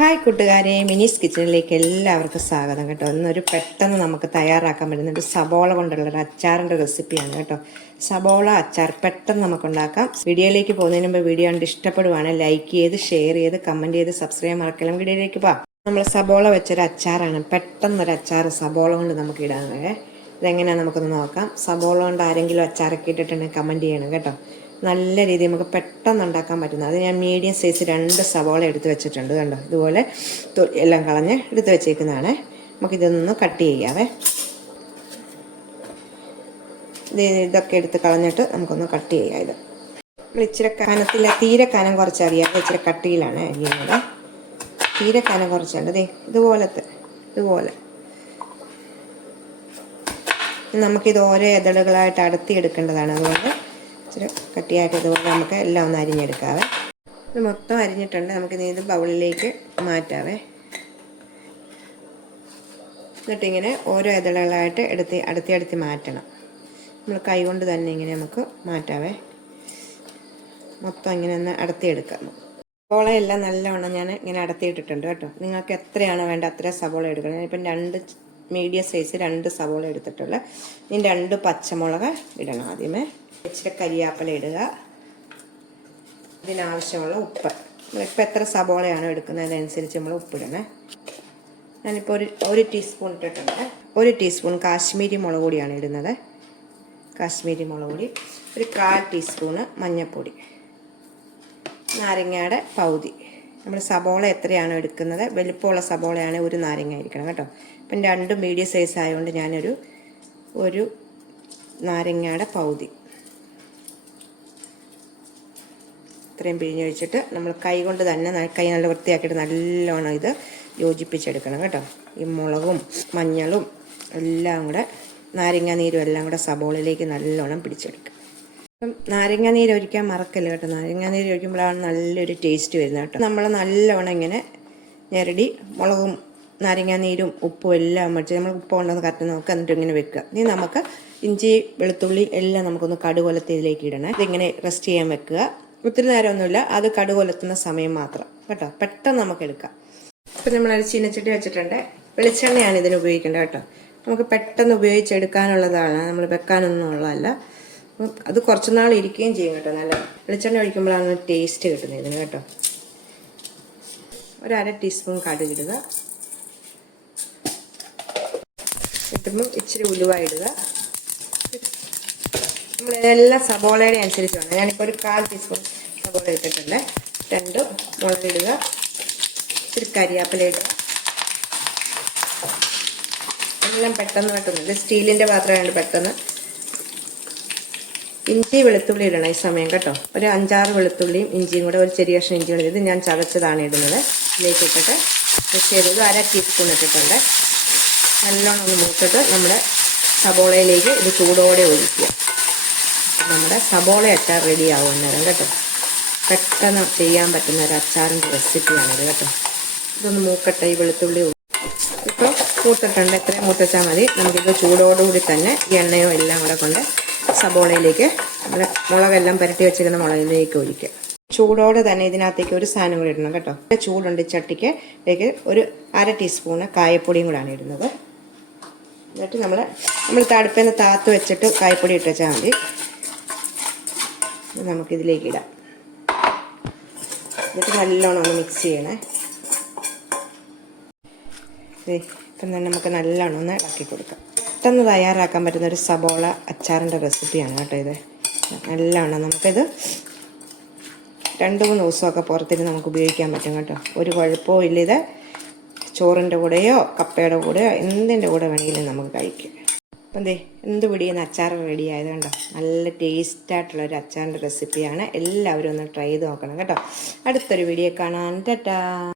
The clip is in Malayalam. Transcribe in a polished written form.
ഹായ് കൂട്ടുകാരെ, മിനീസ് കിച്ചണിലേക്ക് എല്ലാവർക്കും സ്വാഗതം കേട്ടോ. ഇന്നൊരു പെട്ടെന്ന് നമുക്ക് തയ്യാറാക്കാൻ പറ്റുന്ന ഒരു സബോള കൊണ്ടുള്ള ഒരു അച്ചാറിൻ്റെ റെസിപ്പിയാണ് കേട്ടോ. സബോള അച്ചാർ പെട്ടെന്ന് നമുക്ക് ഉണ്ടാക്കാം. വീഡിയോയിലേക്ക് പോകുന്നതിന് മുമ്പ് വീഡിയോ കണ്ട് ഇഷ്ടപ്പെടുവാണ് ലൈക്ക് ചെയ്ത് ഷെയർ ചെയ്ത് കമൻറ്റ് ചെയ്ത് സബ്സ്ക്രൈബ് മറക്കണം. വീഡിയോയിലേക്ക് പോകാം. നമ്മൾ സബോള വെച്ചൊരു അച്ചാറാണ്, പെട്ടെന്നൊരു അച്ചാർ സബോള കൊണ്ട് നമുക്ക് ഇടാനുള്ളത്. ഇതെങ്ങനെയാണ് നമുക്കൊന്ന് നോക്കാം. സബോള കൊണ്ട് ആരെങ്കിലും അച്ചാറൊക്കെ ഇട്ടിട്ടുണ്ടെങ്കിൽ കമൻറ്റ് ചെയ്യണം കേട്ടോ. നല്ല രീതിയിൽ നമുക്ക് പെട്ടെന്ന് ഉണ്ടാക്കാൻ പറ്റുന്നത്. അത് ഞാൻ മീഡിയം സൈസ് 2 സവോള എടുത്ത് വെച്ചിട്ടുണ്ട് കണ്ടോ. ഇതുപോലെ എല്ലാം കളഞ്ഞ് എടുത്ത് വെച്ചേക്കുന്നതാണ്. നമുക്കിതൊന്ന് കട്ട് ചെയ്യാവേ. ഇതൊക്കെ എടുത്ത് കളഞ്ഞിട്ട് നമുക്കൊന്ന് കട്ട് ചെയ്യാം. ഇത് ഇച്ചിരി കനത്തില്ല, തീരെ കനം കുറച്ചറിയാതെ ഇച്ചിരി കട്ടിയിലാണ് അരിയുന്നത്. തീരെ കനം കുറച്ചുണ്ട്. ഇതുപോലെ നമുക്കിത് ഓരോ ഇതളുകളായിട്ട് അടർത്തിയെടുക്കേണ്ടതാണ്. അതുകൊണ്ട് ഇച്ചിരി കട്ടിയായിട്ട് ഇതുപോലെ നമുക്ക് എല്ലാം ഒന്ന് അരിഞ്ഞെടുക്കാവേ. ഇത് മൊത്തം അരിഞ്ഞിട്ടുണ്ട്. നമുക്കിത് ഇത് ബൗളിലേക്ക് മാറ്റാവേ. എന്നിട്ടിങ്ങനെ ഓരോ ഇതളുകളായിട്ട് അടുത്തി മാറ്റണം. നമ്മൾ കൈ കൊണ്ട് തന്നെ ഇങ്ങനെ നമുക്ക് മാറ്റാവേ. മൊത്തം ഇങ്ങനെ ഒന്ന് അടർത്തിയെടുക്കാം. സബോളയെല്ലാം നല്ലവണ്ണം ഞാൻ ഇങ്ങനെ അടർത്തിയിട്ടിട്ടുണ്ട് കേട്ടോ. നിങ്ങൾക്ക് എത്രയാണോ വേണ്ട അത്രയും സബോള എടുക്കണം. ഞാനിപ്പം 2 മീഡിയം സൈസ് 2 സബോള എടുത്തിട്ടുള്ള. ഇനി 2 പച്ചമുളക് ഇടണം. ആദ്യമേ ഇച്ചിരി കരിയാപ്പില ഇടുക. ഇതിനാവശ്യമുള്ള ഉപ്പ്, നമ്മളിപ്പോൾ എത്ര സബോളയാണോ എടുക്കുന്നതിനനുസരിച്ച് നമ്മൾ ഉപ്പിടണേ. ഞാനിപ്പോൾ ഒരു ടീസ്പൂൺ ഇട്ടിട്ടുണ്ട്. 1 ടീസ്പൂൺ കാശ്മീരി മുളക് പൊടിയാണ് ഇടുന്നത്. കാശ്മീരി മുളക് പൊടി, ഒരു 1/4 ടീസ്പൂണ് മഞ്ഞൾപ്പൊടി, നാരങ്ങയുടെ പകുതി. നമ്മൾ സബോള എത്രയാണോ എടുക്കുന്നത്, വലിപ്പമുള്ള സബോളയാണ് ഒരു നാരങ്ങ ആയിരിക്കണം കേട്ടോ. ഇപ്പം 2 മീഡിയം സൈസ് ആയതുകൊണ്ട് ഞാനൊരു നാരങ്ങയുടെ പകുതി ഇത്രയും പിഴിഞ്ഞ് വെച്ചിട്ട് നമ്മൾ കൈ കൊണ്ട് തന്നെ കൈ നല്ല വൃത്തിയാക്കിയിട്ട് നല്ലോണം ഇത് യോജിപ്പിച്ചെടുക്കണം കേട്ടോ. ഈ മുളകും മഞ്ഞളും എല്ലാം കൂടെ നാരങ്ങ നീരും എല്ലാം കൂടെ സബോളയിലേക്ക് നല്ലോണം പിടിച്ചെടുക്കുക. അപ്പം നാരങ്ങ നീര് ഒഴിക്കാൻ മറക്കല്ല കേട്ടോ. നാരങ്ങ നീര് ഒഴിക്കുമ്പോഴാണ് നല്ലൊരു ടേസ്റ്റ് വരുന്നത് കേട്ടോ. നമ്മൾ നല്ലോണം ഇങ്ങനെ ഞെരടി മുളകും നാരങ്ങ നീരും ഉപ്പും എല്ലാം വെച്ച് നമ്മൾ ഉപ്പ് കൊണ്ടുവന്ന് കറക്റ്റ് നോക്കുക. എന്നിട്ട് ഇങ്ങനെ വെക്കുക. ഇനി നമുക്ക് ഇഞ്ചി വെളുത്തുള്ളി എല്ലാം നമുക്കൊന്ന് കടുകൊലത്ത് ഇതിലേക്ക് ഇടണം. ഇതിങ്ങനെ റെസ്റ്റ് ചെയ്യാൻ വെക്കുക. ഒത്തിരി നേരമൊന്നുമില്ല, അത് കടുകൊലത്തുന്ന സമയം മാത്രം കേട്ടോ. പെട്ടെന്ന് നമുക്ക് എടുക്കാം. ഇപ്പം നമ്മളൊരു ചീനച്ചട്ടി വെച്ചിട്ടുണ്ട്. വെളിച്ചെണ്ണയാണ് ഇതിന് ഉപയോഗിക്കേണ്ടത് കേട്ടോ. നമുക്ക് പെട്ടെന്ന് ഉപയോഗിച്ചെടുക്കാനുള്ളതാണ്, നമ്മൾ വെക്കാനൊന്നും ഉള്ളതല്ല. അത് കുറച്ച് നാൾ ഇരിക്കുകയും ചെയ്യും കേട്ടോ. നല്ല വെളിച്ചെണ്ണ ഒഴിക്കുമ്പോഴാണ് ടേസ്റ്റ് കിട്ടുന്നത് ഇതിന് കേട്ടോ. ഒരു 1/2 ടീസ്പൂൺ കടുകിടുക. ഇട്ടുമ്പോൾ ഇച്ചിരി ഉലുവ ഇടുക. നമ്മളിതെല്ലാം സബോളയുടെ അനുസരിച്ച് വേണം. ഞാനിപ്പോൾ ഒരു 1/4 ടീസ്പൂൺ സബോള ഇട്ടിട്ടുണ്ട്. 2 മുളകിടുക, ഇച്ചിരി കരിയാപ്പില ഇടുക. എല്ലാം പെട്ടെന്ന് ഇത് സ്റ്റീലിൻ്റെ പാത്രമായതുകൊണ്ട് പെട്ടെന്ന്. ഇഞ്ചി വെളുത്തുള്ളി ഇടണം ഈ സമയം കേട്ടോ. ഒരു 5-6 വെളുത്തുള്ളിയും ഇഞ്ചിയും കൂടെ, ഒരു ചെറിയ കഷ്ണം ഇഞ്ചി കൂടെ ഇത് ഞാൻ ചതച്ചതാണ് ഇടുന്നത്. ഇതിലേക്ക് ഇട്ടിട്ട് മിക്സ് ചെയ്തത് 1/2 ടീസ്പൂൺ ഇട്ടിട്ടുണ്ട്. നല്ലോണം ഒന്ന് മൂത്തിട്ട് നമ്മുടെ സബോളയിലേക്ക് ഇത് ചൂടോടെ ഒഴിക്കുക. നമ്മുടെ സബോള അച്ചാർ റെഡി ആവും അന്നേരം കേട്ടോ. പെട്ടെന്ന് ചെയ്യാൻ പറ്റുന്ന ഒരു അച്ചാറിൻ്റെ റെസിപ്പിയാണിത് കേട്ടോ. ഇതൊന്ന് മൂക്കട്ടെ. ഈ വെളുത്തുള്ളി ഇപ്പോൾ മൂത്തിട്ടുണ്ട്. എത്രയും മൂത്തിച്ചാൽ മതി. നമുക്കിത് ചൂടോടുകൂടി തന്നെ ഈ എണ്ണയോ എല്ലാം കൂടെ കൊണ്ട് സബോളയിലേക്ക് നമ്മുടെ മുളകെല്ലാം പുരട്ടി വെച്ചിരിക്കുന്ന മുളകിലേക്ക് ഒഴിക്കുക. ചൂടോടെ തന്നെ ഇതിനകത്തേക്ക് ഒരു സാധനം കൂടി ഇടണം കേട്ടോ. ചൂടുണ്ട് ചട്ടിക്ക്. ഇതിലേക്ക് ഒരു 1/2 ടീസ്പൂണ് കായപ്പൊടിയും കൂടാണ് ഇടുന്നത്. എന്നിട്ട് നമ്മൾ തടുപ്പിൽ നിന്ന് താത്ത് വെച്ചിട്ട് കായപ്പൊടി ഇട്ട് വെച്ചാൽ മതി. നമുക്കിതിലേക്ക് ഇടാം. എന്നിട്ട് നല്ലോണം ഒന്ന് മിക്സ് ചെയ്യണേ. ഇപ്പം തന്നെ നമുക്ക് നല്ലോണം ഒന്ന് ഇളക്കി കൊടുക്കാം. പെട്ടെന്ന് തയ്യാറാക്കാൻ പറ്റുന്ന ഒരു സബോള അച്ചാറിൻ്റെ റെസിപ്പിയാണ് കേട്ടോ ഇത്. നല്ലോണം നമുക്കിത് 2-3 ദിവസമൊക്കെ പുറത്തിട്ട് നമുക്ക് ഉപയോഗിക്കാൻ പറ്റും കേട്ടോ. ഒരു കുഴപ്പവും ഇല്ല. ഇത് ചോറിൻ്റെ കൂടെയോ കപ്പയുടെ കൂടെയോ എന്തിൻ്റെ കൂടെ വേണമെങ്കിലും നമുക്ക് കഴിക്കാം. അപ്പം എന്ത് പിടിയുന്ന അച്ചാർ റെഡി ആയത് കണ്ടോ. നല്ല ടേസ്റ്റായിട്ടുള്ളൊരു അച്ചാറിൻ്റെ റെസിപ്പിയാണ്. എല്ലാവരും ഒന്ന് ട്രൈ ചെയ്ത് നോക്കണം കേട്ടോ. അടുത്തൊരു വീഡിയോ കാണാൻ. ടാറ്റാ.